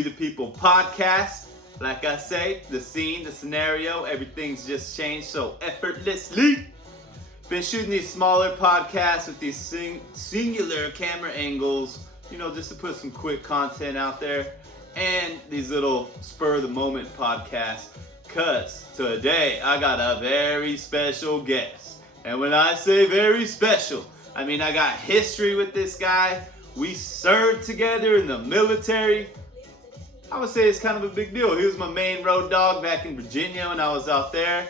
We the People podcast. Like I say, the scene, the scenario, everything's just changed so effortlessly. Been shooting these smaller podcasts with these singular camera angles, just to put some quick content out there. And these little spur of the moment podcasts. Cause today I got a very special guest. And when I say very special, I mean I got history with this guy. We served together in the military. I would say it's kind of a big deal. He was my main road dog back in Virginia when I was out there.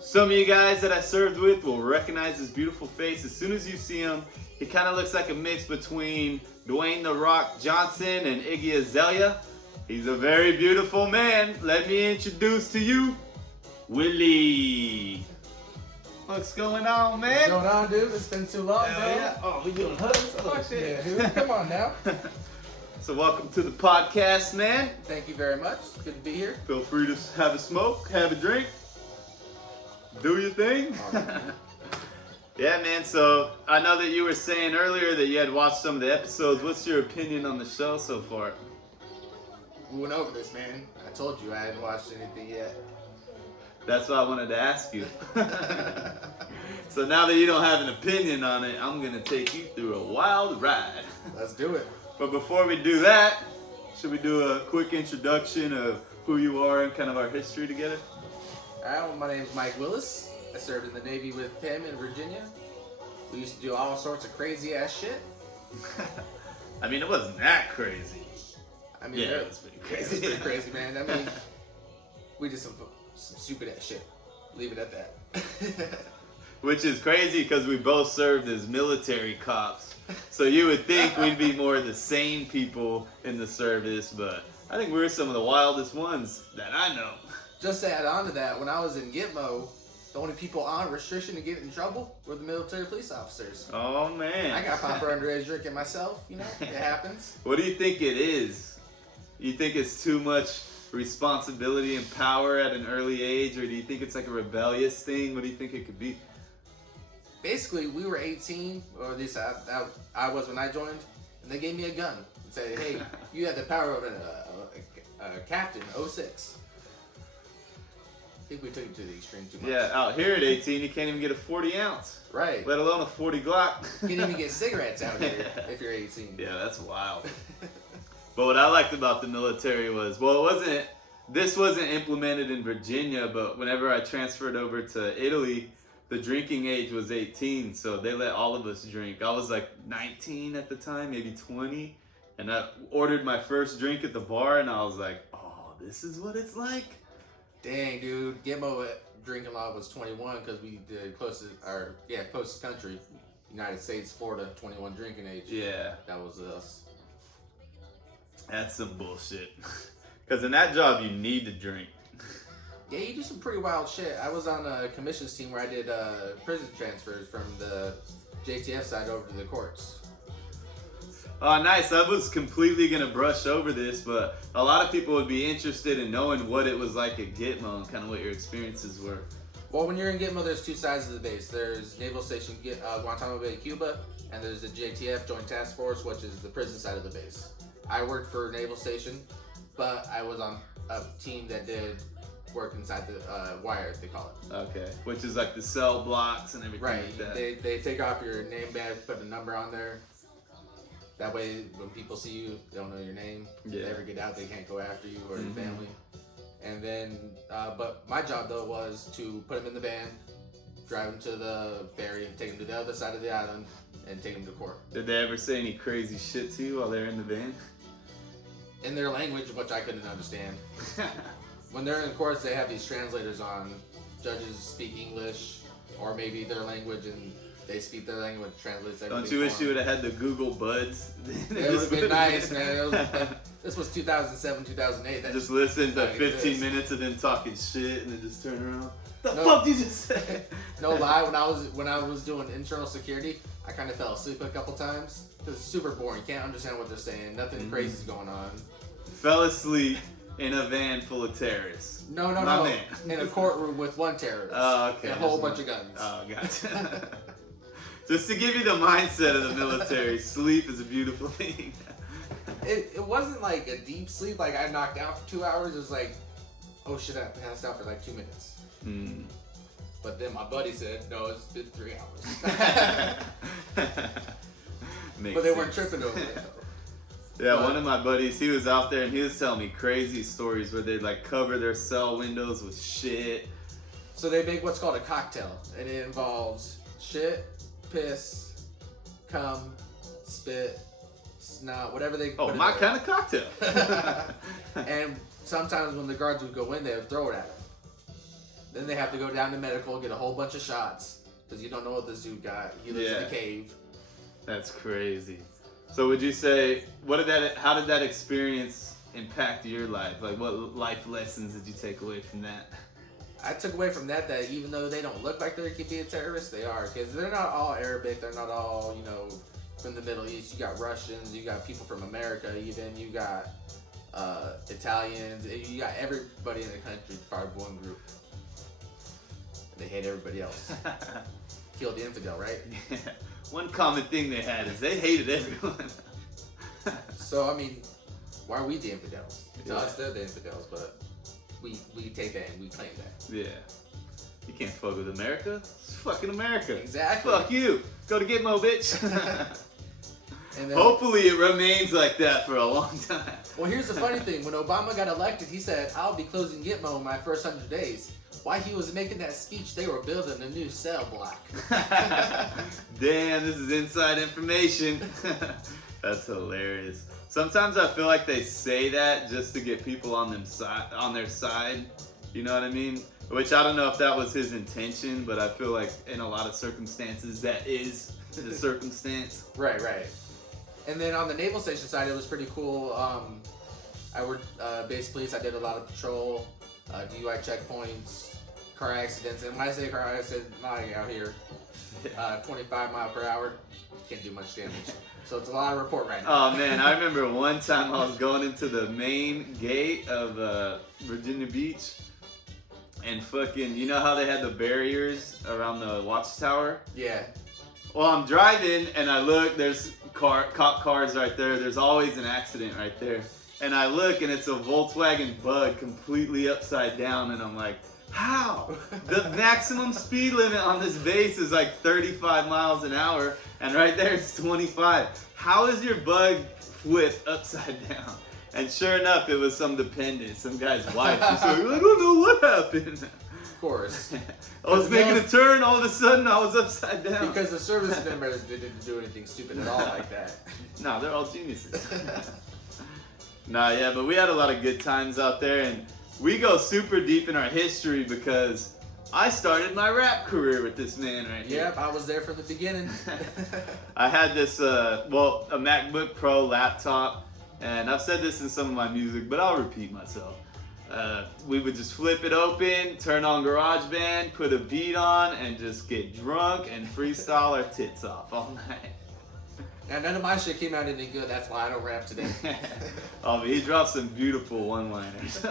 Some of you guys that I served with will recognize his beautiful face as soon as you see him. He kind of looks like a mix between Dwayne "The Rock" Johnson and Iggy Azalea. He's a very beautiful man. Let me introduce to you, Williy. What's going on, man? What's going on, dude? It's been too long, bro. Yeah. Oh, we doing hugs? Oh, shit. Yeah, dude. Come on now. So welcome to the podcast, man. Thank you very much. Good to be here. Feel free to have a smoke, have a drink, do your thing. Yeah, man. So I know that you were saying earlier that you had watched some of the episodes. What's your opinion on the show so far? We went over this, man. I told you I hadn't watched anything yet. That's what I wanted to ask you. So now that you don't have an opinion on it, I'm going to take you through a wild ride. Let's do it. But before we do that, should we do a quick introduction of who you are and kind of our history together? Alright, well, my name is Mike Willis. I served in the Navy with him in Virginia. We used to do all sorts of crazy ass shit. I mean, it wasn't that crazy. I mean, Yeah, it was pretty crazy. It was pretty crazy, man. I mean, we did some stupid ass shit. Leave it at that. Which is crazy because we both served as military cops. So you would think we'd be more the sane people in the service, but I think we're some of the wildest ones that I know. Just to add on to that, when I was in Gitmo, the only people on restriction to get in trouble were the military police officers. Oh, man. I got popped for underage drinking myself, it happens. What do you think it is? You think it's too much responsibility and power at an early age, or do you think it's like a rebellious thing? What do you think it could be? Basically, we were 18, or at least I was when I joined, and they gave me a gun and said, hey, you have the power of a captain, 06. I think we took it to the extreme too much. Yeah, out here at 18, you can't even get a 40 ounce. Right. Let alone a 40 Glock. You can't even get cigarettes out here if you're 18. Yeah, that's wild. But what I liked about the military was, this wasn't implemented in Virginia, but whenever I transferred over to Italy, the drinking age was 18, so they let all of us drink. I was like 19 at the time, maybe 20, and I ordered my first drink at the bar, and I was like, oh, this is what it's like? Dang, dude. Gitmo drinking law was 21 because we did closest country, United States, Florida, 21 drinking age. Yeah. That was us. That's some bullshit. Because in that job, you need to drink. Yeah, you do some pretty wild shit. I was on a commissions team where I did prison transfers from the JTF side over to the courts. Oh, nice. I was completely going to brush over this, but a lot of people would be interested in knowing what it was like at Gitmo and kind of what your experiences were. Well, when you're in Gitmo, there's two sides of the base. There's Naval Station Guantanamo Bay, Cuba, and there's the JTF, Joint Task Force, which is the prison side of the base. I worked for Naval Station, but I was on a team that did work inside the wire, they call it. Okay, which is like the cell blocks and everything right. like that. They take off your name badge, put a number on there. That way, when people see you, they don't know your name. Yeah. If they ever get out, they can't go after you or your family. And then, but my job though was to put them in the van, drive them to the ferry, take them to the other side of the island, and take them to court. Did they ever say any crazy shit to you while they were in the van? In their language, which I couldn't understand. When they're in courts, they have these translators on. Judges speak English, or maybe their language, and they speak their language, translates everything. Don't you wish you would have had the Google Buds? It would have been nice, man. This was 2007, 2008. Just listen to 15 minutes of them talking shit and then just turn around. The No. fuck did you just say? No lie, when I was doing internal security, I kind of fell asleep a couple times. It's super boring. You can't understand what they're saying. Nothing crazy's going on. Fell asleep in a van full of terrorists. No. Man. In a courtroom with one terrorist. Oh, okay. And a whole bunch of guns. Oh, gotcha. Just to give you the mindset of the military, sleep is a beautiful thing. it wasn't like a deep sleep. Like I knocked out for 2 hours. It was like, oh shit, I passed out for like 2 minutes. But then my buddy said, no, it's been 3 hours. But they weren't tripping over it. Yeah, one of my buddies, he was out there and he was telling me crazy stories where they'd like cover their cell windows with shit. So they make what's called a cocktail, and it involves shit, piss, cum, spit, snot, whatever they. Oh, my kind of cocktail. And sometimes when the guards would go in, they would throw it at them. Then they have to go down to medical, get a whole bunch of shots because you don't know what this dude got. He lives in a cave. That's crazy. So would you say, how did that experience impact your life? Like what life lessons did you take away from that? I took away from that even though they don't look like they could be a terrorist, they are. Because they're not all Arabic, they're not all, from the Middle East. You got Russians, you got people from America even, you got Italians, you got everybody in the country part of one group. They hate everybody else. Kill the infidel, right? Yeah. One common thing they had is they hated everyone. So, I mean, why are we the infidels? To us, they're the infidels, but we take that and we claim that. Yeah. You can't fuck with America. It's fucking America. Exactly. Fuck you. Go to Gitmo, bitch. And then, hopefully it remains like that for a long time. Well, here's the funny thing. When Obama got elected, he said, I'll be closing Gitmo in my first 100 days. While he was making that speech, they were building a new cell block. Damn, this is inside information. That's hilarious. Sometimes I feel like they say that just to get people on their side. You know what I mean? Which I don't know if that was his intention, but I feel like in a lot of circumstances that is the circumstance. Right. And then on the naval station side, it was pretty cool. I worked base police. I did a lot of patrol, DUI checkpoints, car accidents. And when I say car accident, not out here, 25 mile per hour, can't do much damage. So it's a lot of report right now. Oh man, I remember one time I was going into the main gate of Virginia Beach, and fucking, you know how they had the barriers around the watchtower? Yeah. Well, I'm driving and I look, there's cop cars right there. There's always an accident right there. And I look and it's a Volkswagen Bug completely upside down, and I'm like, how? The maximum speed limit on this base is like 35 miles an hour, and right there it's 25. How is your Bug flipped upside down? And sure enough, it was some dependent, some guy's wife. She's like, I don't know what happened. Of course. I was making a turn, all of a sudden I was upside down. Because the service members didn't do anything stupid at all like that. No, they're all geniuses. Nah, yeah, but we had a lot of good times out there, and we go super deep in our history because I started my rap career with this man right here. Yep, I was there from the beginning. I had this, a MacBook Pro laptop, and I've said this in some of my music, but I'll repeat myself. We would just flip it open, turn on GarageBand, put a beat on, and just get drunk and freestyle our tits off all night. Now, none of my shit came out any good. That's why I don't rap today. Oh, but he dropped some beautiful one-liners.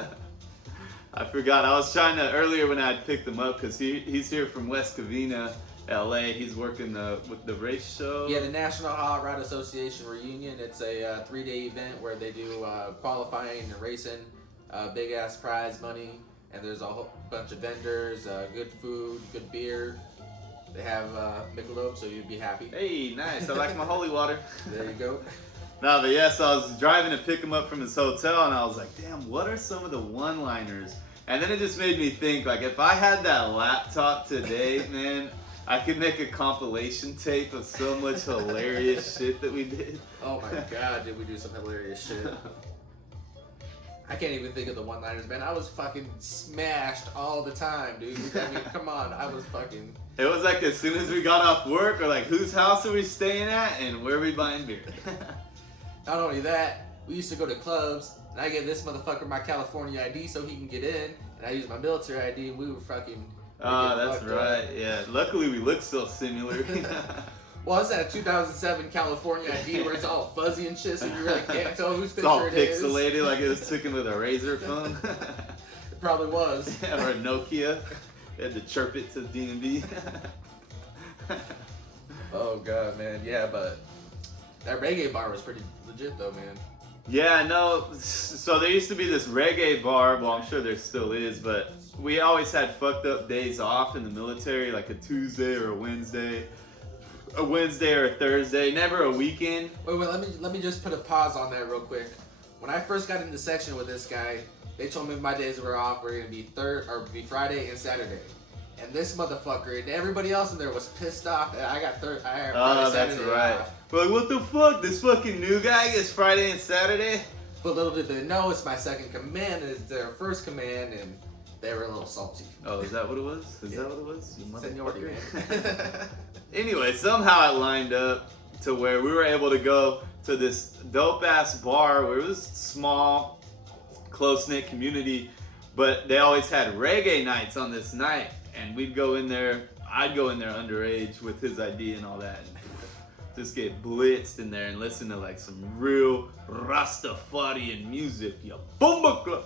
I forgot. I was trying to, earlier when I had picked him up, because he's here from West Covina, LA. He's working with the race show. Yeah, the National Hot Rod Association Reunion. It's a 3-day event where they do qualifying and racing, big-ass prize money, and there's a whole bunch of vendors, good food, good beer. They have Michelob, so you'd be happy. Hey, nice. I like my holy water. There you go. No, but yes, I was driving to pick him up from his hotel, and I was like, damn, what are some of the one-liners? And then it just made me think, like, if I had that laptop today, man, I could make a compilation tape of so much hilarious shit that we did. Oh my god, did we do some hilarious shit. I can't even think of the one-liners, man. I was fucking smashed all the time, dude. I mean, come on, I was fucking... It was like as soon as we got off work, or like, whose house are we staying at, and where are we buying beer? Not only that, we used to go to clubs, and I gave this motherfucker my California ID so he can get in, and I used my military ID, and we were fucking... Oh, that's right, yeah. Luckily, we look so similar. Well, it's that 2007 California ID where it's all fuzzy and shit, so you really can't tell whose picture it's all it is. pixelated, like it was taken with a razor phone. It probably was. Yeah, or a Nokia. They had to chirp it to D&B. Oh god, man, yeah, but that reggae bar was pretty legit though, man. Yeah, no. So there used to be this reggae bar. Well, I'm sure there still is, but we always had fucked up days off in the military, like a Tuesday or a Wednesday or a Thursday, never a weekend. Wait, let me just put a pause on that real quick. When I first got into section with this guy, they told me my days were off were gonna be Friday and Saturday. And this motherfucker and everybody else in there was pissed off that I had Friday, Oh, that's Saturday right. off. We're like, what the fuck? This fucking new guy gets Friday and Saturday? But little did they know it's my second command, and it's their first command, and they were a little salty. Oh, is that what it was? Is that what it was? You Seniority, motherfucker. man. Anyway, somehow it lined up to where we were able to go to this dope ass bar where it was small, close knit community, but they always had reggae nights on this night, and we'd go in there. I'd go in there underage with his ID and all that, and just get blitzed in there and listen to like some real Rastafarian music, ya bomba club.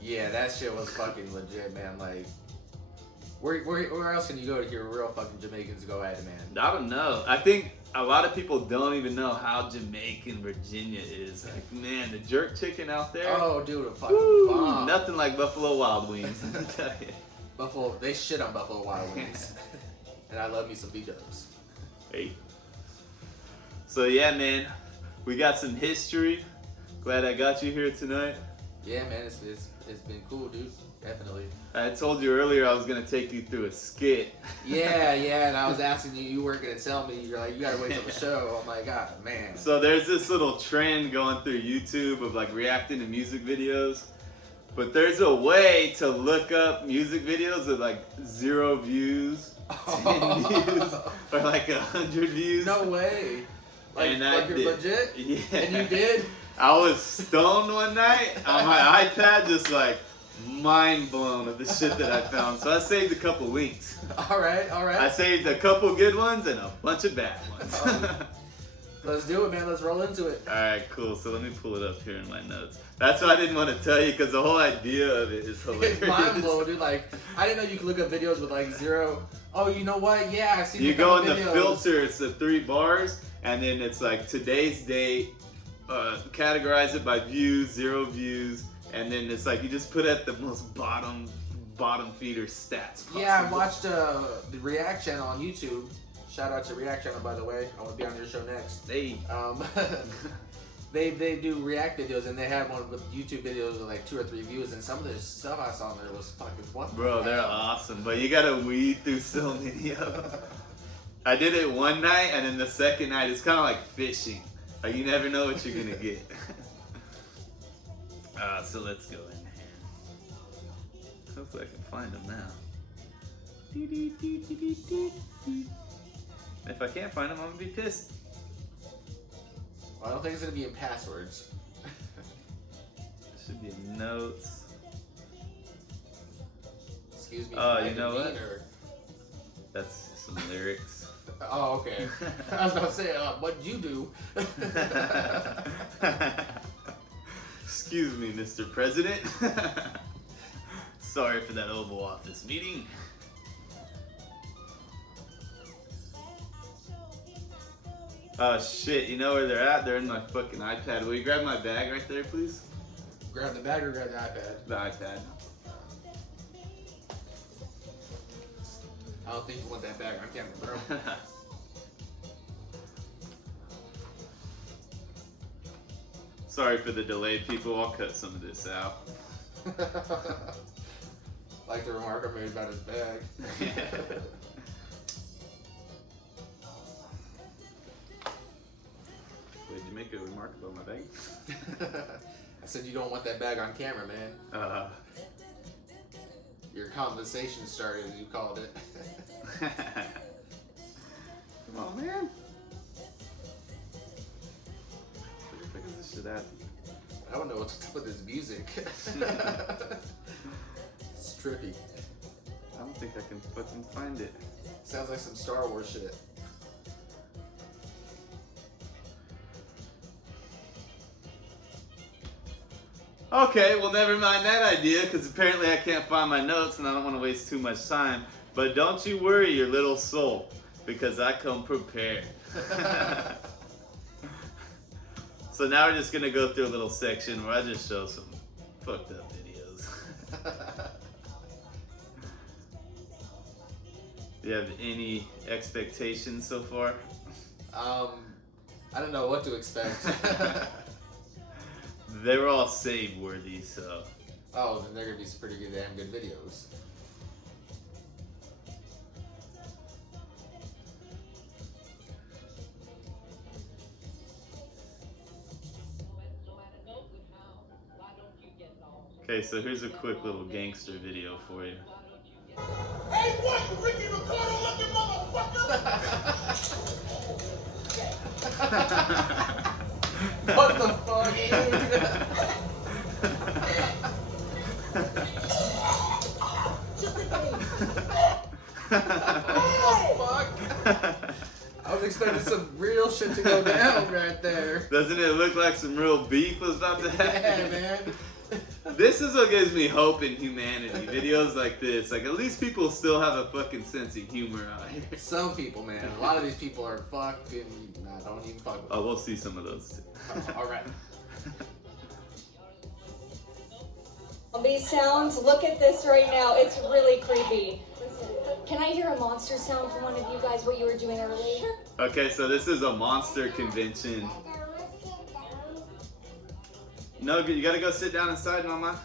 Yeah, that shit was fucking legit, man. Like, where else can you go to hear real fucking Jamaicans go at it, man? I don't know. I think a lot of people don't even know how Jamaican Virginia is. Like, man, the jerk chicken out there. Oh, dude, a fucking Woo, bomb. nothing like Buffalo Wild Wings. Let me tell you. Buffalo, they shit on Buffalo Wild Wings. And I love me some B-dubs. Hey. So yeah, man, we got some history. Glad I got you here tonight. Yeah, man, it's been cool, dude. Definitely. I told you earlier I was gonna take you through a skit. Yeah, and I was asking you weren't gonna tell me. You're like, you gotta wait till the show. I'm like, God, man. So there's this little trend going through YouTube of like reacting to music videos. But there's a way to look up music videos with like 0 views, 10 views, or like 100 views. No way. Like, And I you're did. legit? Yeah. And you did? I was stoned one night on my iPad, just like mind blown of the shit that I found. So I saved a couple links. All right. I saved a couple good ones and a bunch of bad ones. Let's do it, man. Let's roll into it. Alright, cool. So let me pull it up here in my notes. That's what I didn't want to tell you because the whole idea of it is hilarious. It's mind blowing, dude. Like, I didn't know you could look up videos with like 0. Oh, you know what? Yeah, I see. You go in the filter, it's the 3 bars, and then it's like today's date, categorize it by views, 0 views, and then it's like you just put at the most bottom feeder stats possible. Yeah, I watched the React channel on YouTube. Shout out to React channel, by the way. I want to be on your show next. Hey. They do React videos, and they have one with YouTube videos with like 2 or 3 views, and some of the stuff I saw on there was fucking what? Bro, they're awesome, but you gotta weed through so many of them. I did it one night, and then the second night, it's kind of like fishing. Like, you never know what you're gonna get. So let's go in here. Hopefully I can find them now. If I can't find them, I'm gonna be pissed. Well, I don't think it's gonna be in passwords. Should be in notes. Excuse me. Oh, you know what? Or... That's some lyrics. Oh, okay. I was about to say, what'd you do? Excuse me, Mr. President. Sorry for that Oval Office meeting. Oh shit, you know where they're at? They're in my fucking iPad. Will you grab my bag right there, please? Grab the bag or grab the iPad? The iPad. I don't think you want that bag on camera, bro. Sorry for the delay, people. I'll cut some of this out. Like the remark I made about his bag. Wait, did you make a remark about my bag? I said you don't want that bag on camera, man. Your conversation started, you called it. Come on, man. Where the fuck is this shit at? I don't know what to do with this music. It's trippy. I don't think I can fucking find it. Sounds like some Star Wars shit. Okay, well, never mind that idea, because apparently I can't find my notes and I don't want to waste too much time. But don't you worry, your little soul, because I come prepared. So now we're just gonna go through a little section where I just show some fucked up videos. Do you have any expectations so far? I don't know what to expect. They were all save worthy, so. Oh, then they're gonna be some pretty good, damn good videos. Okay, so here's a quick little gangster video for you. Hey, what? Ricky Ricardo looking motherfucker! What the fuck, What the fuck? I was expecting some real shit to go down right there. Doesn't it look like some real beef was about to happen? Yeah, man. This is what gives me hope in humanity. Videos like this. Like, at least people still have a fucking sense of humor out here. Some people, man. A lot of these people are fucking. Nah, don't even fuck with them. Oh, we'll see some of those too. Alright. These sounds, look at this right now. It's really creepy. Can I hear a monster sound from one of you guys, what you were doing earlier? Okay, so this is a monster convention. No, you gotta go sit down inside, mama.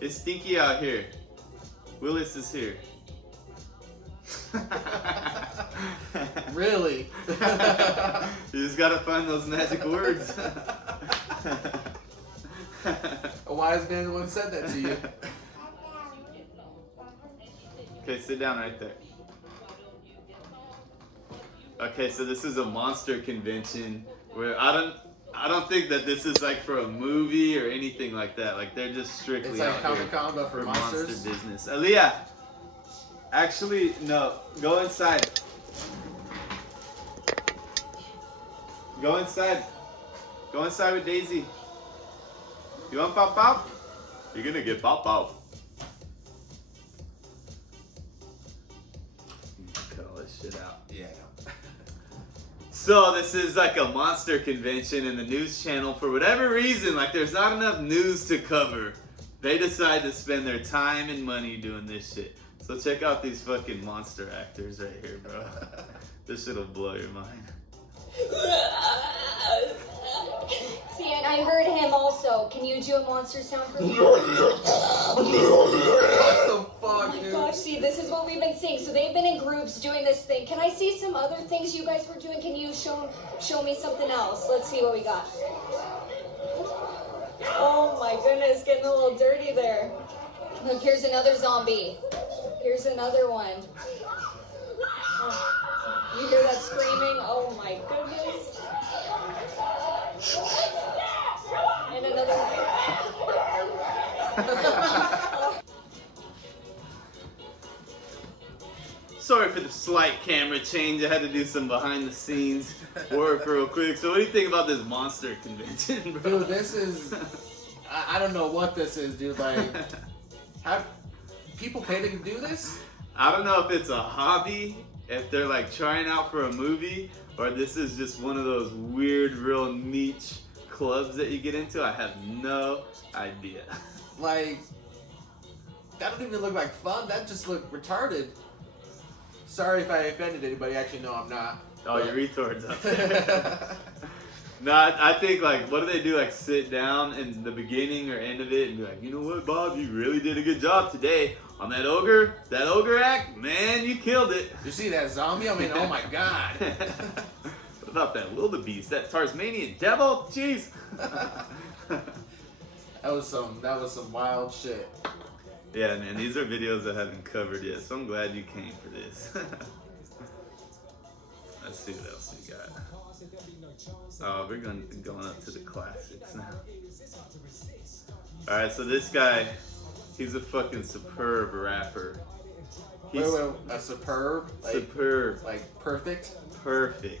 It's stinky out here. Willis is here. Really? You just gotta find those magic words. A wise man once said that to you. Okay, sit down right there. Okay, so this is a monster convention where I don't think that this is like for a movie or anything like that. Like, they're just strictly It's like out Comic here Con, but for monsters. monster business. Aaliyah, actually, no. Go inside. Go inside. Go inside with Daisy. You want pop pop? You're gonna get pop pop. Cut all this shit out. Yeah. So this is like a monster convention, and the news channel, for whatever reason, like, there's not enough news to cover. They decide to spend their time and money doing this shit. So check out these fucking monster actors right here, bro. This shit'll blow your mind. See, and I heard him also. Can you do a monster sound for me? What the Oh fuck, my dude? gosh, see, this is what we've been seeing. So they've been in groups doing this thing. Can I see some other things you guys were doing? Can you show me something else? Let's see what we got. Oh my goodness, getting a little dirty there. Look, here's another zombie. Here's another one. Oh, you hear that screaming? Oh my goodness. And another one. Sorry for the slight camera change. I had to do some behind the scenes work real quick. So what do you think about this monster convention, bro? Dude, this is. I don't know what this is, dude. Like, how people pay to do this? I don't know if it's a hobby, if they're like trying out for a movie, or this is just one of those weird, real niche clubs that you get into. I have no idea. Like, that don't even look like fun. That just looked retarded. Sorry if I offended anybody. Actually, no, I'm not. Oh, you retards out there. No, I think, like, what do they do? Like, sit down in the beginning or end of it and be like, you know what, Bob, you really did a good job today on that ogre act. Man, you killed it. You see that zombie? I mean, oh my god. What about that wildebeest, that Tasmanian devil? Jeez. That was some wild shit. Yeah, man, these are videos I haven't covered yet, so I'm glad you came for this. Let's see what else we got. Oh, we're going up to the classics now. Alright, so this guy, he's a fucking superb rapper. He's Wait, a superb? Like, superb. Like, perfect? Perfect.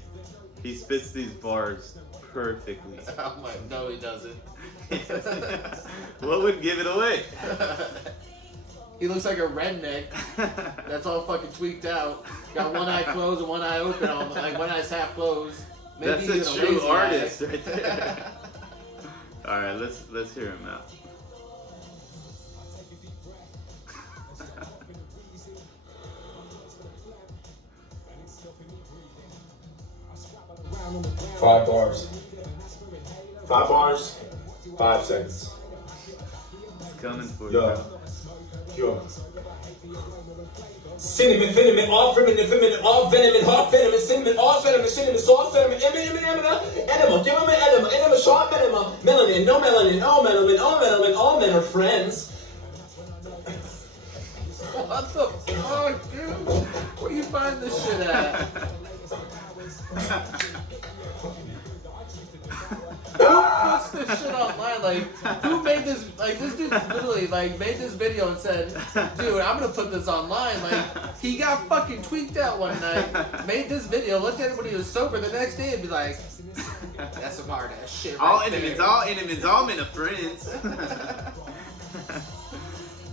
He spits these bars perfectly. I'm like, no, he doesn't. What would give it away? He looks like a redneck. That's all fucking tweaked out. Got one eye closed and one eye open. Like, one eye's half closed. Maybe That's a even true lazy artist eye. right there. All right, let's hear him out. 5 bars. 5 bars, 5 seconds. It's coming for Yo. you. Yo. Cinnamon, venom, all feminine, all venom, hot venom, cinnamon, all venom, cinnamon, soft venom, enema, give him an enema, short enema, melanin, no melanin, all melanin, all melanin, all men are friends. What the fuck, dude? Where you find this shit at? Who puts this shit online? Like, who made this? Like, this dude literally like made this video and said, "Dude, I'm gonna put this online." Like, he got fucking tweaked out one night, made this video, looked at it when he was sober. The next day, and be like, "That's some hard ass shit." All right enemies, there. all enemies, all men are friends.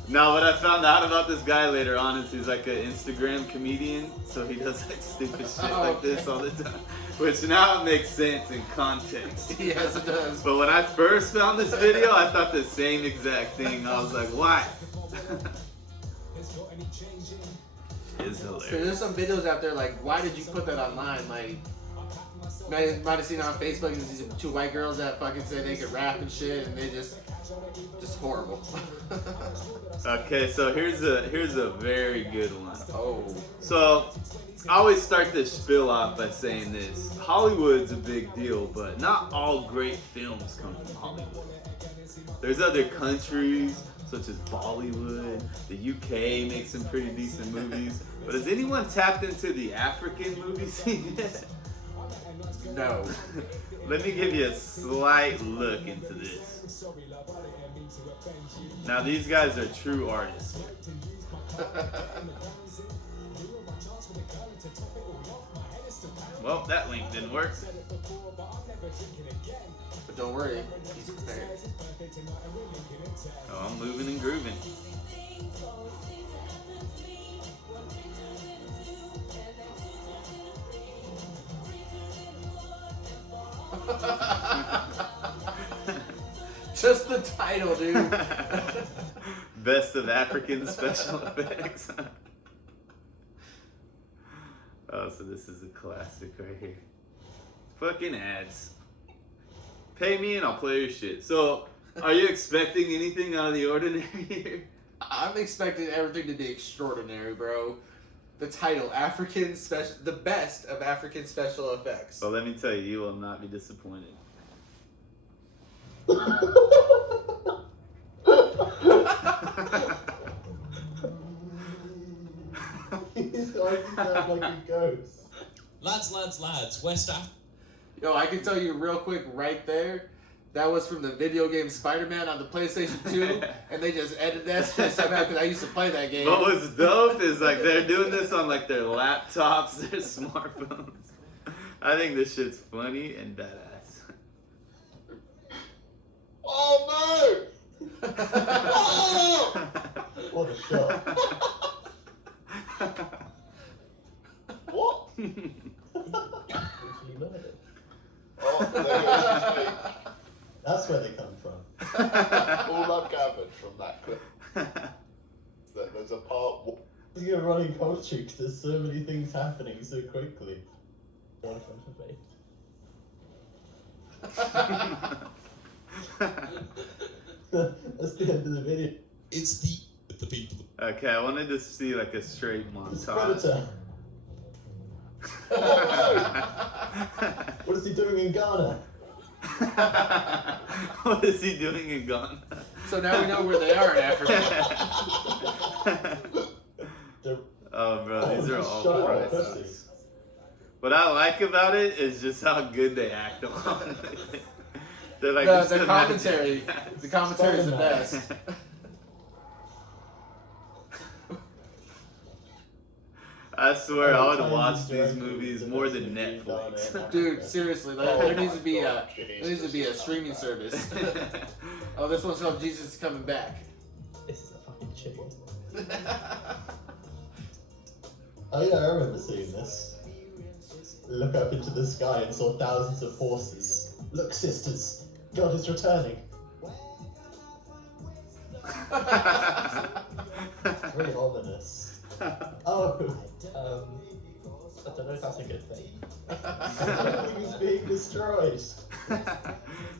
No, what I found out about this guy later on is he's like an Instagram comedian, so he does like stupid shit like this all the time, which now it makes sense in context. Yes, it does. But when I first found this video, I thought the same exact thing. I was like, why? It's So hilarious. there's some videos out there like, why did you put that online? Like, might have seen it on Facebook. There's these 2 white girls that fucking say they could rap and shit, and they just horrible. Okay, so here's a very good one. Oh. So I always start this spiel off by saying this: Hollywood's a big deal, but not all great films come from Hollywood. There's other countries such as Bollywood. The UK makes some pretty decent movies. But has anyone tapped into the African movie scene yet? No. Let me give you a slight look into this. Now these guys are true artists. Well, that link didn't work. But don't worry, he's prepared. Oh, I'm moving and grooving. Just the title, dude. Best of African special effects. Oh, so this is a classic right here. Fucking ads. Pay me and I'll play your shit. So, are you expecting anything out of the ordinary here? I'm expecting everything to be extraordinary, bro. The title, African special, the best of African special effects. Well, let me tell you, you will not be disappointed. He's like a ghost. Lads, West Africa. Yo, I can tell you real quick right there, that was from the video game Spider-Man on the PlayStation 2, and they just edited that shit somehow because I used to play that game. What was dope is like they're doing this on like their laptops, their smartphones. I think this shit's funny and badass. Oh no! Oh! What a shot. What? You murdered. Oh, there goes his speech. That's where they come from. All I've gathered from that clip is that there's a part. It's a running culture because there's so many things happening so quickly. One front of me. That's the end of the video. It's the people. Okay, I wanted to see like a straight It's montage. Predator. What is he doing in Ghana? What is he doing in Ghana? So now we know where they are in Africa. Oh, bro, these are all shut up, priceless. pussy. What I like about it is just how good they act on it. They're like No, just the imagine- commentary. The commentary is the best. I swear I would Chinese watch these director movies is more the than best movie done Netflix. in Dude, seriously, there needs to be a Jesus. streaming service. Oh, this one's called Jesus is Coming Back. This is a fucking chicken. Oh yeah, I remember seeing this. look up into the sky and saw thousands of horses. Look, sisters, God is returning. Very ominous. Oh, I don't know if that's a good thing. Everything's being destroyed.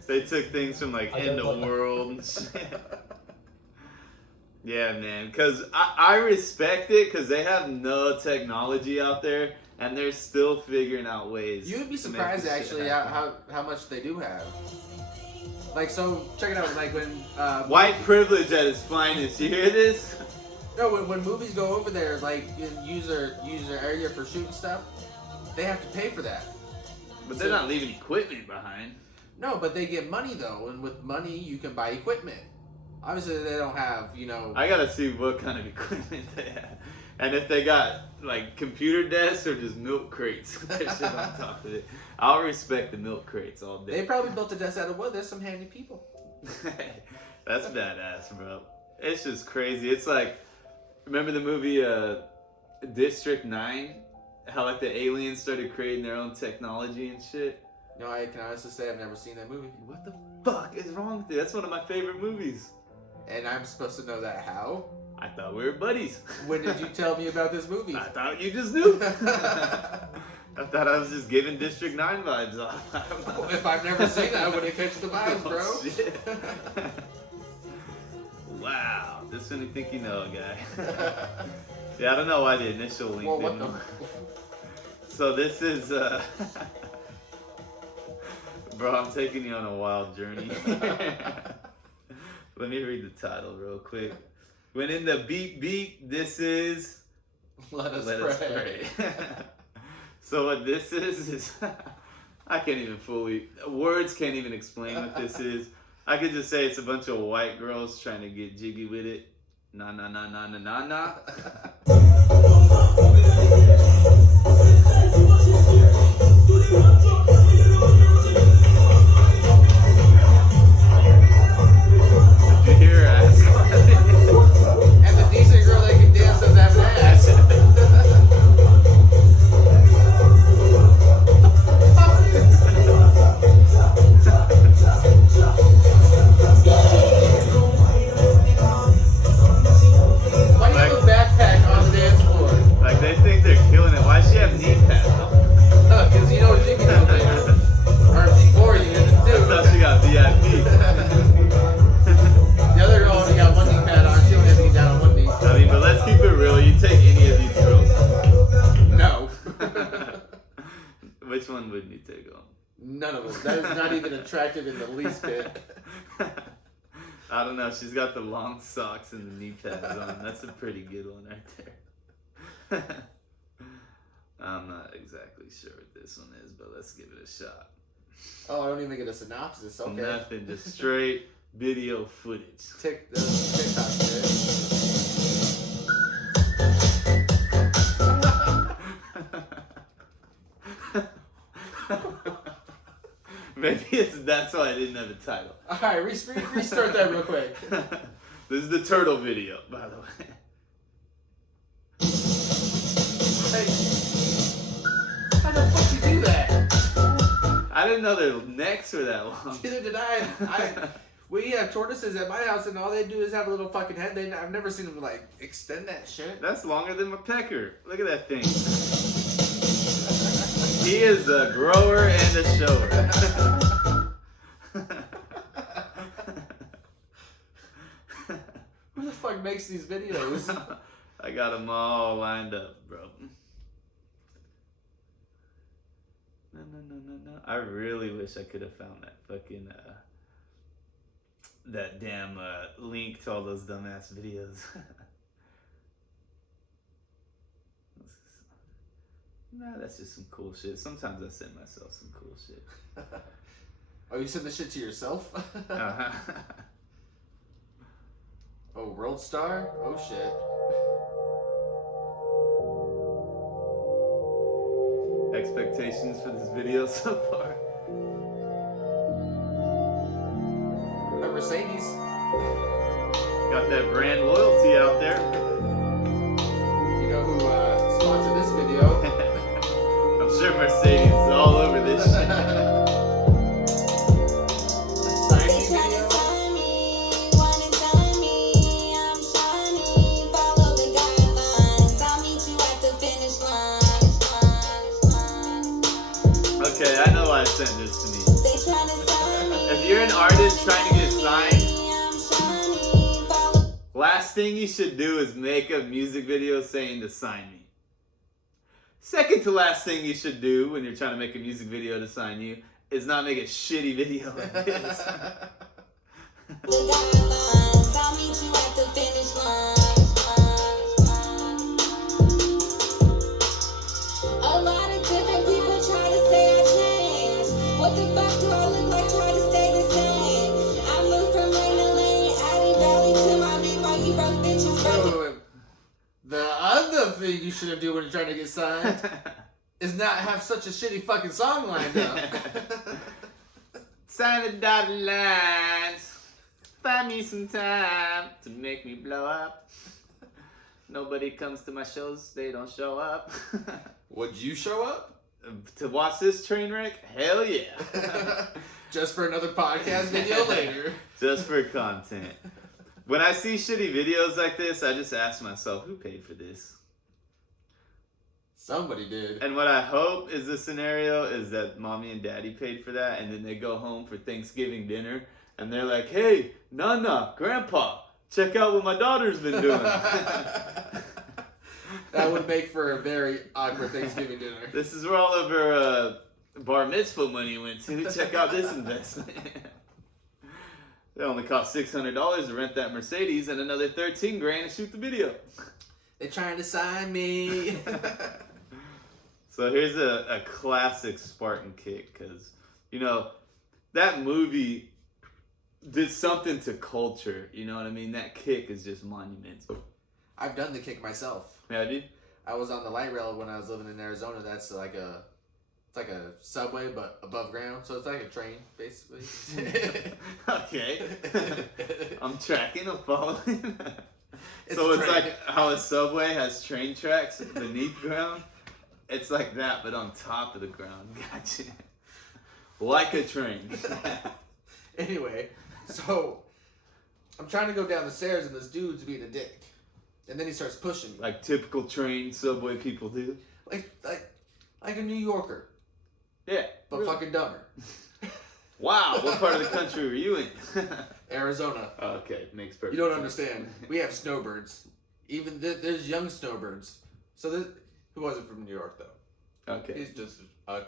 They took things from like I end don't of want- world and shit. Yeah, man, because I respect it because they have no technology out there and they're still figuring out ways. You would be to make surprised this shit actually happen. how much they do have. Like, so check it out. Like when White privilege at its finest. You hear this? no, when movies go over there, like and use their area for shooting stuff, they have to pay for that. But they're not leaving equipment behind. No, but they get money though, and with money you can buy equipment. Obviously, they don't have, you know. I gotta see what kind of equipment they have. And if they got like computer desks or just milk crates with their shit on top of it. I'll respect the milk crates all day. They probably built a desk out of wood. There's some handy people. That's badass, bro. It's just crazy. It's like, remember the movie District 9? How like the aliens started creating their own technology and shit? No, I can honestly say I've never seen that movie. What the fuck is wrong with you? That's one of my favorite movies. And I'm supposed to know that how? I thought we were buddies. When did you tell me about this movie? I thought you just knew. I thought I was just giving District 9 vibes off. I don't know. If I've never seen it, I wouldn't catch the vibes, bro. Oh, shit. Wow, this one you think you know, guy. Yeah, I don't know why the initial link Well, what didn't the? work. So this is, bro, I'm taking you on a wild journey. Let me read the title real quick. When in the beep beep, this is Let us pray. So what this is I can't even words can't even explain what this is. I could just say it's a bunch of white girls trying to get jiggy with it. Na na na na na na na. Did you hear her ass clapping? And the decent girl that can dance does have an ass. Why do you have a backpack on the dance floor? Like they think they're killing it. Why does she have knee pads on? Because you know she can do later. Or before you did it I thought too. she got VIP. The other girl only got one knee pad on. She only had to get down on one knee. I mean, but let's keep it real. You take any of these girls. No. Which one would you take on? None of them. That is not even attractive in the least bit. I don't know. She's got the long socks and the knee pads on. That's a pretty good one right there. I'm not exactly sure what this one is, but let's give it a shot. Oh, I don't even get a synopsis. Okay. Nothing, just straight video footage. TikTok shit. Maybe that's why I didn't have a title. Alright, restart that real quick. This is the turtle video, by the way. Hey, how the fuck you do that? I didn't know their necks were that long. Neither did I. We have tortoises at my house, and all they do is have a little fucking head. I've never seen them like extend that shit. That's longer than my pecker. Look at that thing. He is a grower and a shower. Who the fuck makes these videos? I got them all lined up, bro. No. I really wish I could have found that fucking, that damn link to all those dumbass videos. Nah, that's just some cool shit. Sometimes I send myself some cool shit. Oh, you send the shit to yourself? Uh-huh. Oh, World Star? Oh shit. Expectations for this video so far? A Mercedes. Got that brand loyalty out there. You know who sponsored this video? I'm sure Mercedes I sent this to me. If you're an artist trying to get signed, last thing you should do is make a music video saying to sign me. Second to last thing you should do when you're trying to make a music video to sign you is not make a shitty video like this. A lot of different people try to say I changed. What the fuck do I look like trying to stay the same? I moved from lane to lane, adding value to my name while you broke bitches breaking. The other thing you shouldn't do when you're trying to get signed is not have such a shitty fucking song lined up. Sign the dotted lines. Find me some time to make me blow up. Nobody comes to my shows, they don't show up. Would you show up? To watch this train wreck? Hell yeah. Just for another podcast video later. Just for content. When I see shitty videos like this, I just ask myself, who paid for this? Somebody did. And what I hope is the scenario is that mommy and daddy paid for that, and then they go home for Thanksgiving dinner, and they're like, hey, Nana, Grandpa, check out what my daughter's been doing. That would make for a very awkward Thanksgiving dinner. This is where all of her bar mitzvah money went to. Check out this investment. It only cost $600 to rent that Mercedes and another $13,000 to shoot the video. They're trying to sign me. So here's a classic Spartan kick, because, you know, that movie did something to culture. You know what I mean? That kick is just monumental. I've done the kick myself. Yeah, dude. I was on the light rail when I was living in Arizona. That's like a subway, but above ground. So it's like a train, basically. Okay. I'm tracking, I'm following. It's So a it's train. like how a subway has train tracks beneath ground. It's like that, but on top of the ground. Gotcha. Like a train. Anyway, so I'm trying to go down the stairs and this dude's being a dick. And then he starts pushing me. Like typical train subway people do. Like a New Yorker, Yeah. but really. fucking dumber. Wow, what part of the country were you in? Arizona. Okay, makes perfect You don't sense. understand. We have snowbirds. Even there's young snowbirds. So who wasn't from New York though? Okay. He's just a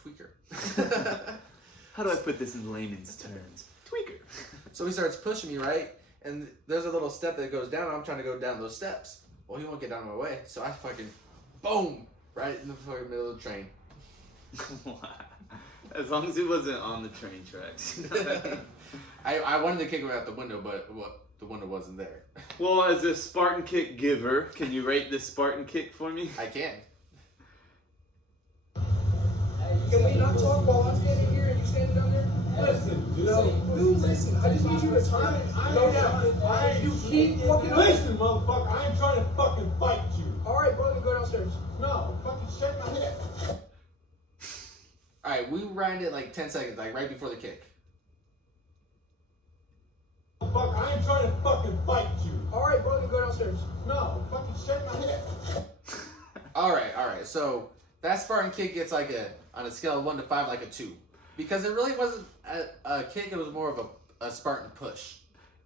tweaker. How do I put this in layman's terms? Tweaker. So he starts pushing me, right? And there's a little step that goes down. And I'm trying to go down those steps. Well, he won't get down my way. So I fucking boom right in the fucking middle of the train. As long as it wasn't on the train tracks. You know what I mean? I wanted to kick him out the window, but the window wasn't there. Well, as a Spartan kick giver, can you rate this Spartan kick for me? I can. Can we not talk while I'm standing here and you standing down there? Listen, dude. Listen. I just need you to time. Go down. You keep fucking. Listen, motherfucker, I ain't trying to fucking fight you. All right, bro, then go downstairs. No, fucking shake my head. Alright, we ran it like 10 seconds, like right before the kick. Fuck, I ain't trying to fucking fight you. All right, bro, then go downstairs. No, fucking shake my head. Alright, so that Spartan kick gets like on a scale of 1 to 5, like a 2. Because it really wasn't a kick, it was more of a Spartan push.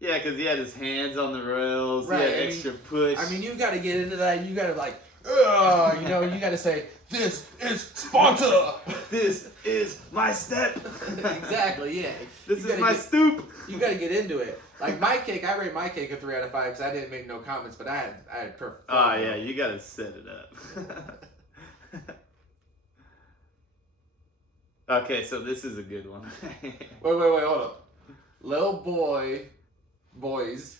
Yeah, because he had his hands on the rails, Right, he had I mean- extra push. I mean, you gotta get into that, you gotta like, ugh, you know, you gotta say, this is Sparta! This is my step. Exactly, yeah. This You is gotta my get- stoop. You gotta get into it. Like my kick, I rate my kick a 3 out of 5 because I didn't make no comments, but I had perfect. Oh, yeah, you gotta set it up. Okay, so this is a good one. Wait, hold up. Little boys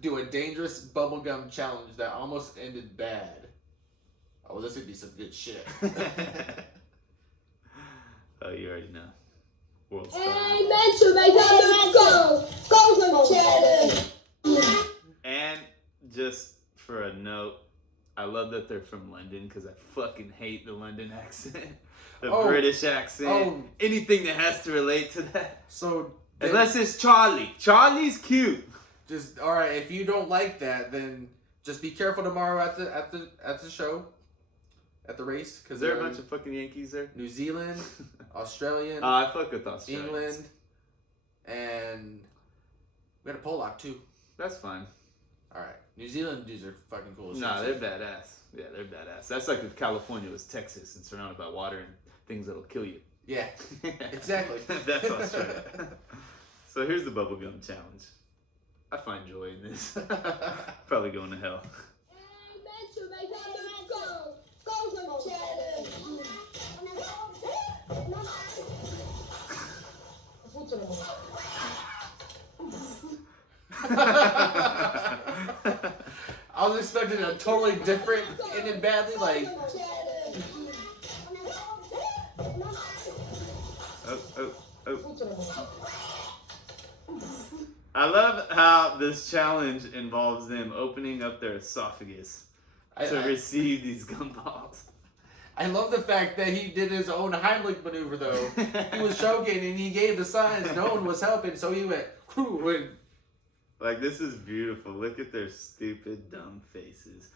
do a dangerous bubblegum challenge that almost ended bad. Oh, this would be some good shit. Oh, you already know. World star. Hey, meant to make that go cheddar. And just for a note, I love that they're from London because I fucking hate the London accent. The Oh. British accent. Oh. Anything that has to relate to that. So Unless it's Charlie. Charlie's cute. just all right. If you don't like that, then just be careful tomorrow at the show. at the race because Is there a bunch of fucking Yankees there? New Zealand, Australian, I fuck with Australia. England, and we had a Pollock too. That's fine. All right, New Zealand dudes are fucking cool. Nah, they're badass. Yeah, they're badass. That's like if California was Texas and surrounded by water and things that'll kill you. Yeah, exactly. That's Australia. So here's the bubblegum challenge. I find joy in this. Probably going to hell. I was expecting a totally different ended badly, like. Oh. I love how this challenge involves them opening up their esophagus to receive these gumballs. I love the fact that he did his own Heimlich maneuver, though. He was choking and he gave the signs. No one was helping, so he went, whoo, and like, this is beautiful. Look at their stupid, dumb faces.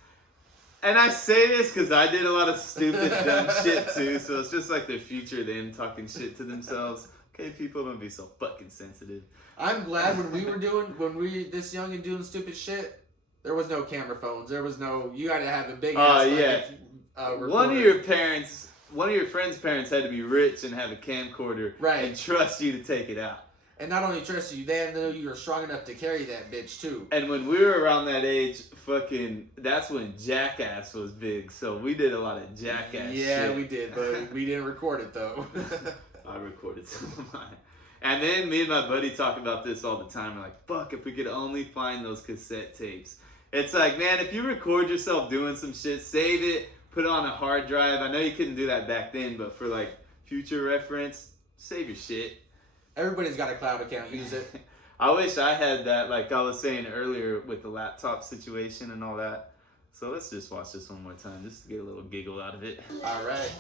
And I say this because I did a lot of stupid, dumb shit too, so it's just like the future of them talking shit to themselves. Okay, people, don't be so fucking sensitive. I'm glad when we were this young and doing stupid shit, there was no camera phones. There was no, you had to have a big ass recorder. One of your friend's parents had to be rich and have a camcorder and trust you to take it out. And not only trust you, they had to know you were strong enough to carry that bitch too. And when we were around that age, that's when Jackass was big. So we did a lot of Jackass shit. Yeah, we did, but we didn't record it though. I recorded some of mine. And then me and my buddy talk about this all the time. We're like, fuck, if we could only find those cassette tapes. It's like, man, if you record yourself doing some shit, save it, put it on a hard drive. I know you couldn't do that back then, but for like future reference, save your shit. Everybody's got a cloud account, use it. I wish I had that, like I was saying earlier with the laptop situation and all that. So let's just watch this one more time, just to get a little giggle out of it. All right.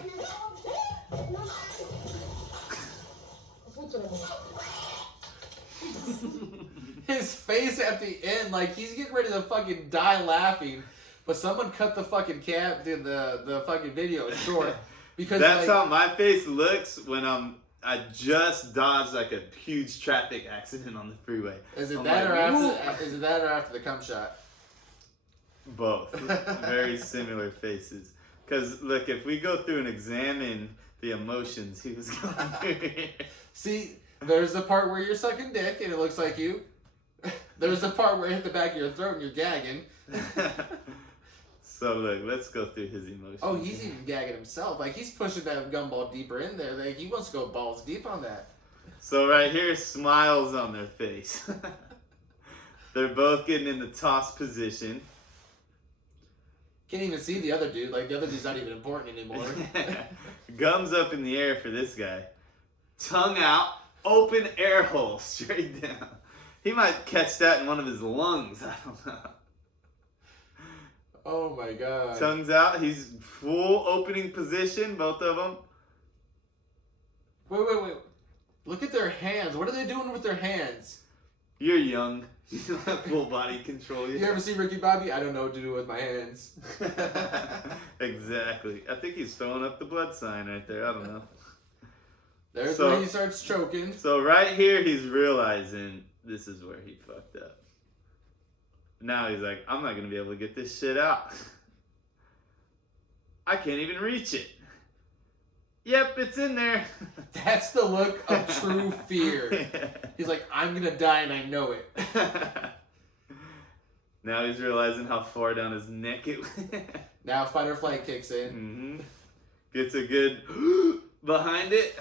His face at the end, like he's getting ready to fucking die laughing, but someone cut the fucking the fucking video short because that's how my face looks when I just dodged like a huge traffic accident on the freeway. Is it that or after the cum shot? Both. Very similar faces. Because look, if we go through and examine the emotions he was going through. See, there's the part where you're sucking dick and it looks like you. There's the part where it hit the back of your throat and you're gagging. So look, let's go through his emotions. Oh, he's even gagging himself. Like he's pushing that gumball deeper in there. Like he wants to go balls deep on that. So right here, smiles on their face. They're both getting in the toss position. Can't even see the other dude. Like the other dude's not even important anymore. Gums up in the air for this guy. Tongue out, open air hole straight down. He might catch that in one of his lungs. I don't know. Oh my god. Tongue's out. He's full opening position, both of them. Wait. Look at their hands. What are they doing with their hands? You're young. You don't have full body control yet. You ever see Ricky Bobby? I don't know what to do with my hands. Exactly. I think he's throwing up the blood sign right there. I don't know. There's where he starts choking. So right here, he's realizing this is where he fucked up. Now he's like, I'm not going to be able to get this shit out. I can't even reach it. Yep, it's in there. That's the look of true fear. He's like, I'm going to die and I know it. Now he's realizing how far down his neck it went. Now fight or flight kicks in. Mm-hmm. Gets a good behind it.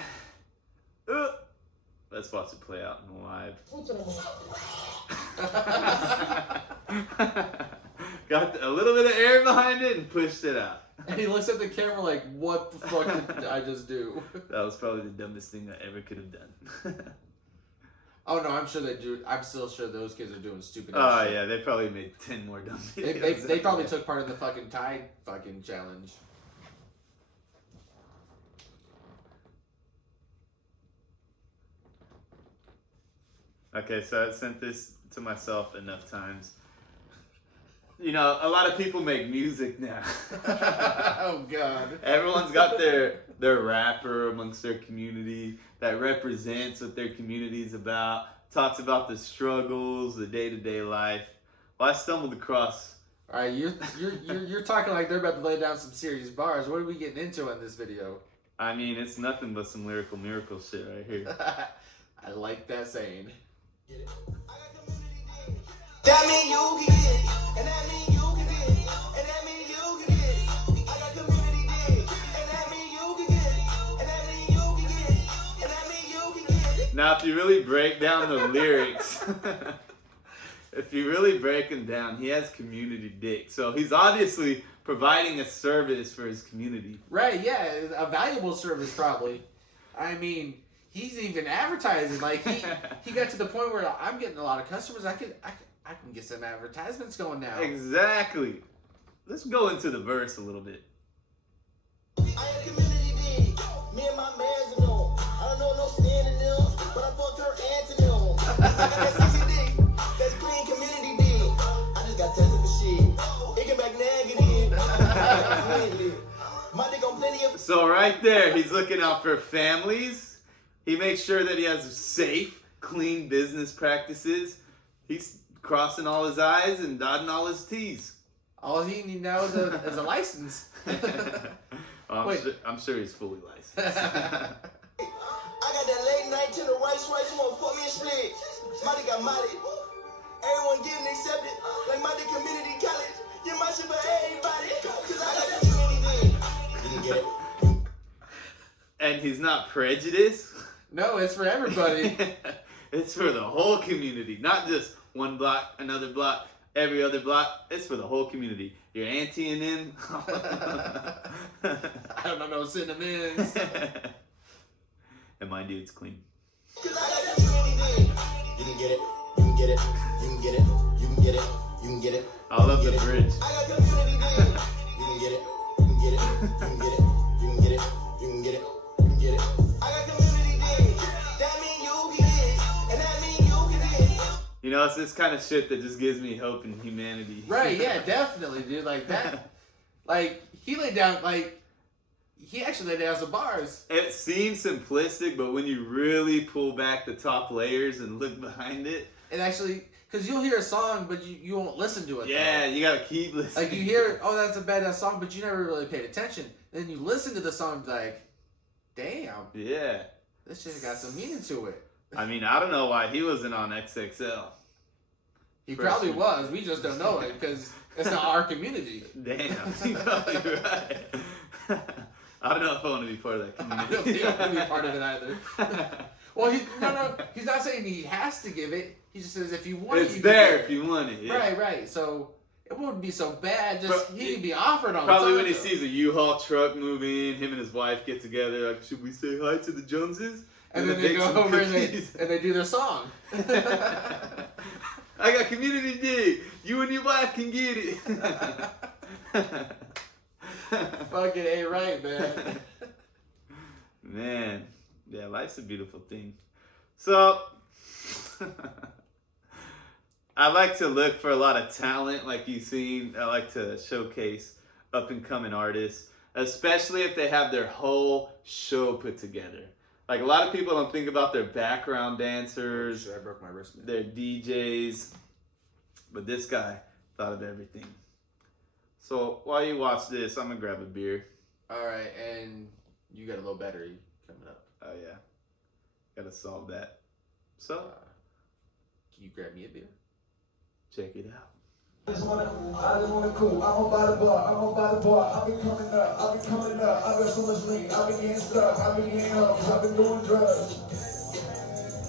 Let's watch it play out in live. Got a little bit of air behind it and pushed it out. And he looks at the camera like, what the fuck did I just do? That was probably the dumbest thing I ever could have done. Oh no, I'm sure they do. I'm still sure those kids are doing stupid Oh shit. yeah, they probably made 10 more dumb videos. They probably took part in the fucking Tide fucking challenge. Okay, so I sent this to myself enough times. You know, a lot of people make music now. Oh God. Everyone's got their rapper amongst their community that represents what their community's about, talks about the struggles, the day-to-day life. Well, I stumbled across. All right, you're talking like they're about to lay down some serious bars. What are we getting into in this video? I mean, it's nothing but some lyrical miracle shit right here. I like that saying. That mean you can get it, and that mean you can get it, and that mean you can get it. I got community dig, and that mean you can get it, and that mean you can get it, and that mean you can get it. Now, if you really break down the lyrics, if you really break them down, he has community dick. So he's obviously providing a service for his community. Right, yeah, a valuable service probably. I mean, he's even advertising. Like he got to the point where I'm getting a lot of customers. I can get some advertisements going now. Exactly. Let's go into the verse a little bit. I am community dig, me and my mans know. I don't know no standing them, but I fucked her antonym. I got that sexy dick, that's clean community dig. I just got tested for shit. It get back negative. My dick on plenty of. So right there, he's looking out for families. He makes sure that he has safe, clean business practices. He's crossing all his I's and dotting all his T's. All he needs now is a license. I'm sure he's fully licensed. I got that late night to the right swipe, you wanna fuck me and split. Mighty got mighty. Everyone getting accepted. Like Mighty Community College. Get my shit for everybody. Cause I got community dig. You get it? And he's not prejudiced. No, it's for everybody. It's for the whole community, not just one block, another block, every other block. It's for the whole community. Your auntie and them. I don't know no cinnamons. And my dude's clean. Cause I got community dig. You can get it. You can get it. You can get it. You can get it. You can get it. I love the bridge. I got community dig. You can get it. You can get it. You can get it. You can get it. You can get it. You can get it. I got community dig. That mean you can get it. And that mean you can get it. You know, it's this kind of shit that just gives me hope in humanity. Right, yeah, definitely, dude. Like that, like he laid down, like he actually laid down some bars. It seems simplistic, but when you really pull back the top layers and look behind it, And actually, because you'll hear a song, but you won't listen to it. yeah, though. you gotta keep listening. Like you hear, oh, that's a badass song, but you never really paid attention. Then you listen to the song, and be like, damn, Yeah. this shit got some meaning to it. I mean, I don't know why he wasn't on XXL. He For probably sure. was. We just don't know it because it's not our community. Damn, you're probably right. I don't know if I want to be part of that I don't community. think I want to be part of it either. Well, he's not saying he has to give it. He just says if you want it, It's you there can if give you want it. it. Yeah. Right. So it wouldn't be so bad. Just Pro- he can be offered on Probably the when he though. sees a U-Haul truck move in, him and his wife get together. Like, should we say hi to the Joneses? And then they bake go some over and cookies. they do their song. I got community dig. You and your wife can get it. Fucking ain't right, man. Man, yeah, life's a beautiful thing. So, I like to look for a lot of talent, like you've seen. I like to showcase up-and-coming artists, especially if they have their whole show put together. Like, a lot of people don't think about their background dancers, Shit, I broke my wrist, man. their DJs, but this guy thought of everything. So, while you watch this, I'm gonna grab a beer. All right, and you got a low battery coming up. Oh, yeah. Gotta solve that. So, Can you grab me a beer? check it out. I just wanna cool. I don't buy the bar. I've been coming up. I've got so much lean. I've been getting stuck. I've been getting hoes. I've been doing drugs.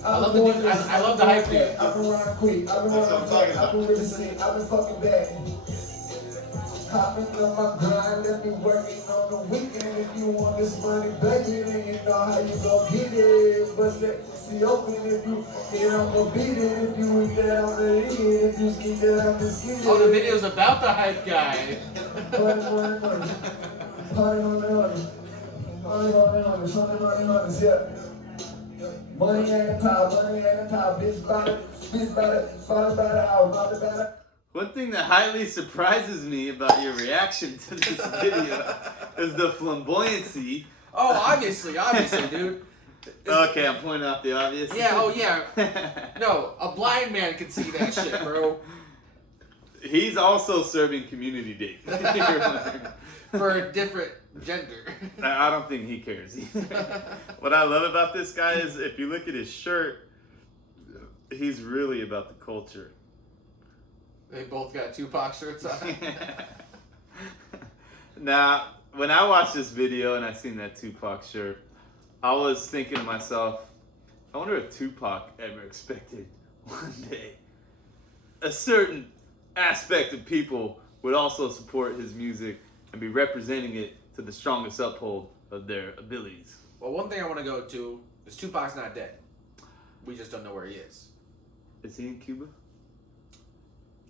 I love the dude. I love the hype dude. I've been running quick. I've been running back. I've been really sick. I've been fucking back. I've been on my grind. Let me working on the weekend. If you want this money, baby, then you know how you gon' get it. But let's see open if you get on the beat it. If you with that on the end, if you keep that on the skin. Oh, the video's about the hype guy. Money ain't a power, bitch by the house, One thing that highly surprises me about your reaction to this video is the flamboyancy. Oh, obviously, dude. Okay, I'm pointing out the obvious. Yeah, oh yeah. No, a blind man can see that shit, bro. He's also serving community day. For a different gender. I don't think he cares. What I love about this guy is if you look at his shirt, he's really about the culture. They both got Tupac shirts on. Now, when I watched this video and I seen that Tupac shirt, I was thinking to myself, I wonder if Tupac ever expected one day a certain aspect of people would also support his music and be representing it to the strongest uphold of their abilities. Well, one thing I want to go to is Tupac's not dead. We just don't know where he is. Is he in Cuba?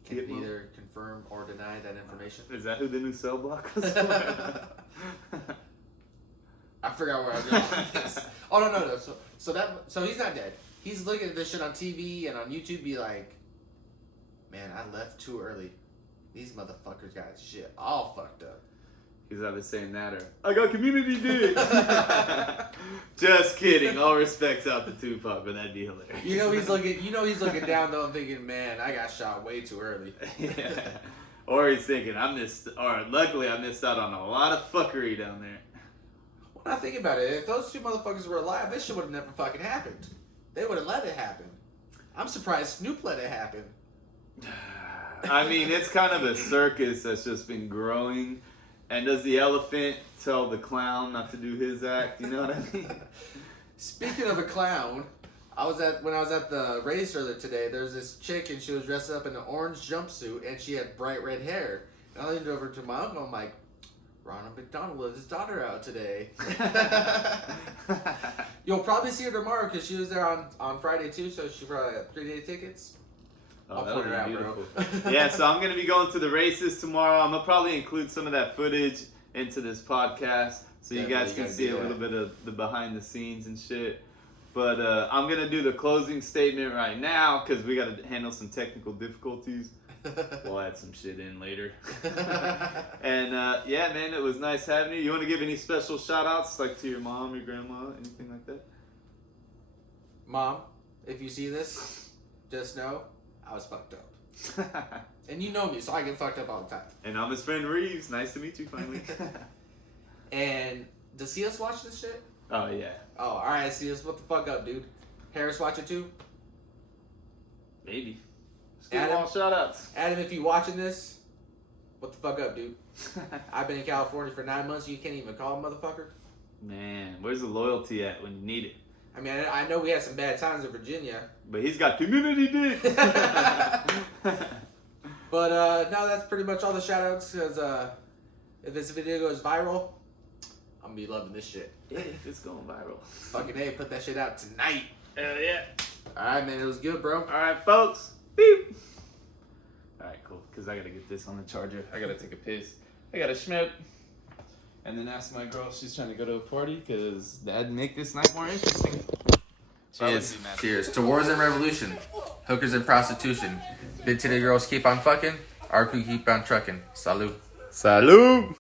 Can neither confirm or deny that information. Is that who the new cell block was? I forgot where I was going with this. Oh no. So he's not dead. He's looking at this shit on TV and on YouTube, be like, man, I left too early. These motherfuckers got shit all fucked up. He's either saying that or I got community dick. Just kidding. All respects out to Tupac, but that'd be hilarious. You know he's looking down though and thinking, man, I got shot way too early. Yeah. Or he's thinking, luckily I missed out on a lot of fuckery down there. When I think about it, if those two motherfuckers were alive, this shit would have never fucking happened. They would have let it happen. I'm surprised Snoop let it happen. I mean, it's kind of a circus that's just been growing. And does the elephant tell the clown not to do his act? You know what I mean? Speaking of a clown, when I was at the race earlier today, there was this chick and she was dressed up in an orange jumpsuit and she had bright red hair. And I leaned over to my uncle. I'm like, Ronald McDonald let his daughter out today. You'll probably see her tomorrow because she was there on Friday too. So she probably had 3-day tickets. Oh, I'll point her out, beautiful. bro. Yeah, so I'm going to be going to the races tomorrow. I'm going to probably include some of that footage into this podcast so you guys can see a little bit of the behind the scenes and shit. But I'm going to do the closing statement right now because we got to handle some technical difficulties. We'll add some shit in later. And yeah, man, it was nice having you. You want to give any special shout outs like to your mom, your grandma, anything like that? Mom, if you see this, just know I was fucked up. And you know me, so I get fucked up all the time. And I'm his friend Reeves. Nice to meet you finally. And does CS watch this shit? Oh, yeah. Oh, alright, CS, what the fuck up, dude? Harris watch it too? Maybe. Just give them all shout outs. Adam, if you watching this, what the fuck up, dude? I've been in California for 9 months, you can't even call a motherfucker? Man, where's the loyalty at when you need it? I mean, I know we had some bad times in Virginia. But he's got community dick. But no, that's pretty much all the shout outs because if this video goes viral, I'm gonna be loving this shit. Yeah, it's going viral. Fucking A, put that shit out tonight. Hell yeah. Alright, man, it was good, bro. Alright, folks. Beep. Alright, cool. Because I gotta get this on the charger. I gotta take a piss. I gotta smoke. And then ask my girl if she's trying to go to a party because that'd make this night more interesting. Cheers. Cheers to wars and revolution, hookers and prostitution. Big titty girls keep on fucking, our crew keep on trucking. Salute. Salute.